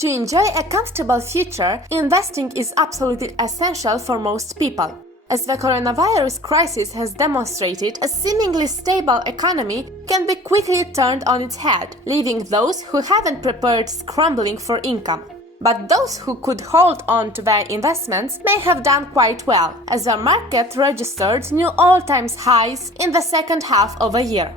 To enjoy a comfortable future, investing is absolutely essential for most people. As the coronavirus crisis has demonstrated, a seemingly stable economy can be quickly turned on its head, leaving those who haven't prepared scrambling for income. But those who could hold on to their investments may have done quite well, as the market registered new all-time highs in the second half of the year.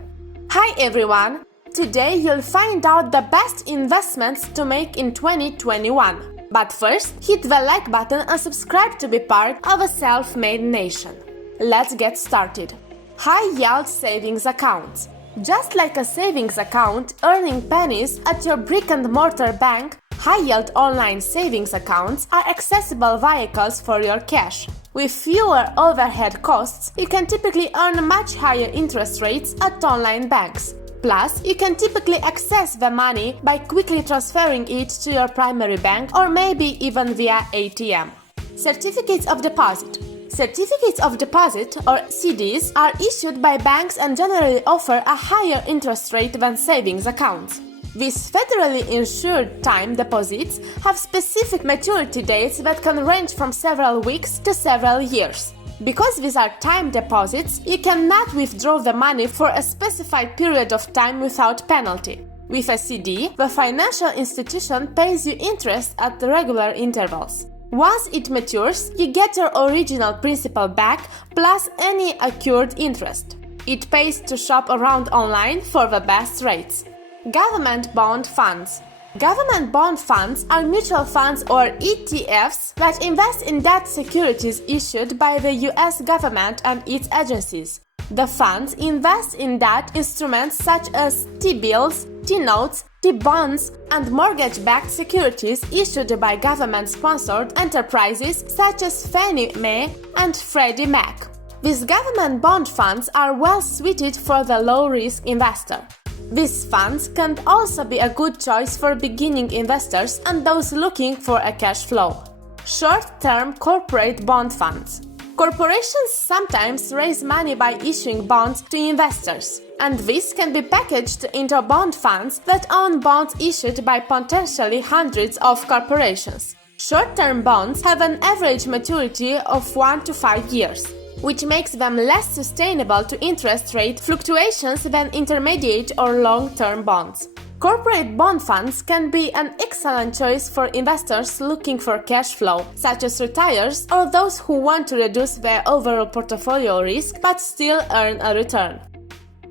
Hi everyone! Today you'll find out the best investments to make in 2021. But first, hit the like button and subscribe to be part of a self-made nation. Let's get started. High-yield savings accounts. Just like a savings account earning pennies at your brick-and-mortar bank, high-yield online savings accounts are accessible vehicles for your cash. With fewer overhead costs, you can typically earn much higher interest rates at online banks. Plus, you can typically access the money by quickly transferring it to your primary bank or maybe even via ATM. Certificates of deposit. Certificates of deposit, or CDs, are issued by banks and generally offer a higher interest rate than savings accounts. These federally insured time deposits have specific maturity dates that can range from several weeks to several years. Because these are time deposits, you cannot withdraw the money for a specified period of time without penalty. With a CD, the financial institution pays you interest at regular intervals. Once it matures, you get your original principal back plus any accrued interest. It pays to shop around online for the best rates. Government bond funds. Government bond funds are mutual funds or ETFs that invest in debt securities issued by the US government and its agencies. The funds invest in debt instruments such as T-bills, T-notes, T-bonds, and mortgage-backed securities issued by government-sponsored enterprises such as Fannie Mae and Freddie Mac. These government bond funds are well suited for the low-risk investor. These funds can also be a good choice for beginning investors and those looking for a cash flow. Short-term corporate bond funds. Corporations sometimes raise money by issuing bonds to investors, and this can be packaged into bond funds that own bonds issued by potentially hundreds of corporations. Short-term bonds have an average maturity of 1 to 5 years, which makes them less sustainable to interest rate fluctuations than intermediate or long-term bonds. Corporate bond funds can be an excellent choice for investors looking for cash flow, such as retirees or those who want to reduce their overall portfolio risk but still earn a return.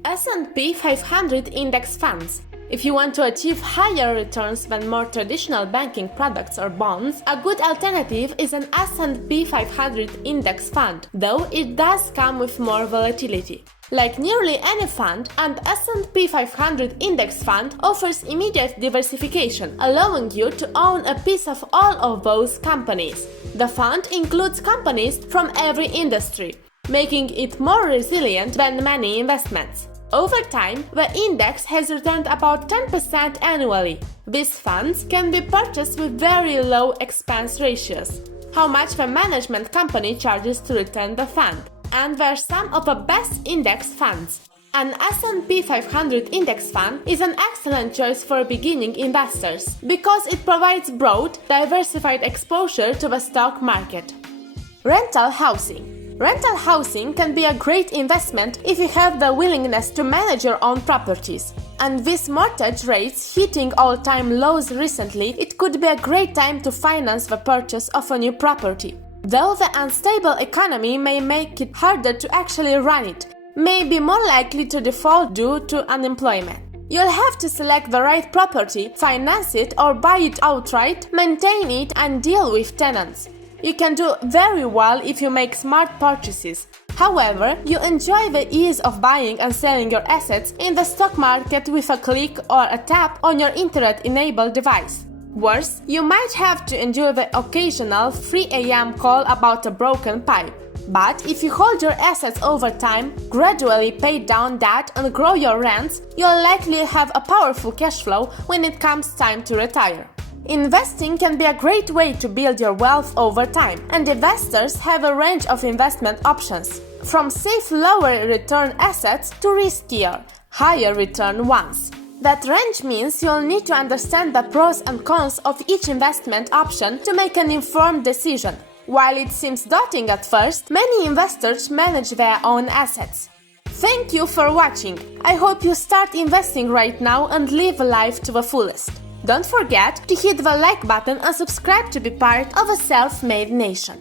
S&P 500 index funds. If you want to achieve higher returns than more traditional banking products or bonds, a good alternative is an S&P 500 index fund, though it does come with more volatility. Like nearly any fund, an S&P 500 index fund offers immediate diversification, allowing you to own a piece of all of those companies. The fund includes companies from every industry, making it more resilient than many investments. Over time, the index has returned about 10% annually. These funds can be purchased with very low expense ratios, how much the management company charges to return the fund, and they're some of the best index funds. An S&P 500 index fund is an excellent choice for beginning investors because it provides broad, diversified exposure to the stock market. Rental housing. Rental housing can be a great investment if you have the willingness to manage your own properties. And with mortgage rates hitting all-time lows recently, it could be a great time to finance the purchase of a new property. Though the unstable economy may make it harder to actually run it, may be more likely to default due to unemployment. You'll have to select the right property, finance it or buy it outright, maintain it and deal with tenants. You can do very well if you make smart purchases. However, you enjoy the ease of buying and selling your assets in the stock market with a click or a tap on your internet-enabled device. Worse, you might have to endure the occasional 3 a.m. call about a broken pipe. But if you hold your assets over time, gradually pay down debt and grow your rents, you'll likely have a powerful cash flow when it comes time to retire. Investing can be a great way to build your wealth over time, and investors have a range of investment options, from safe lower return assets to riskier, higher return ones. That range means you'll need to understand the pros and cons of each investment option to make an informed decision. While it seems daunting at first, many investors manage their own assets. Thank you for watching. I hope you start investing right now and live life to the fullest. Don't forget to hit the like button and subscribe to be part of a self-made nation.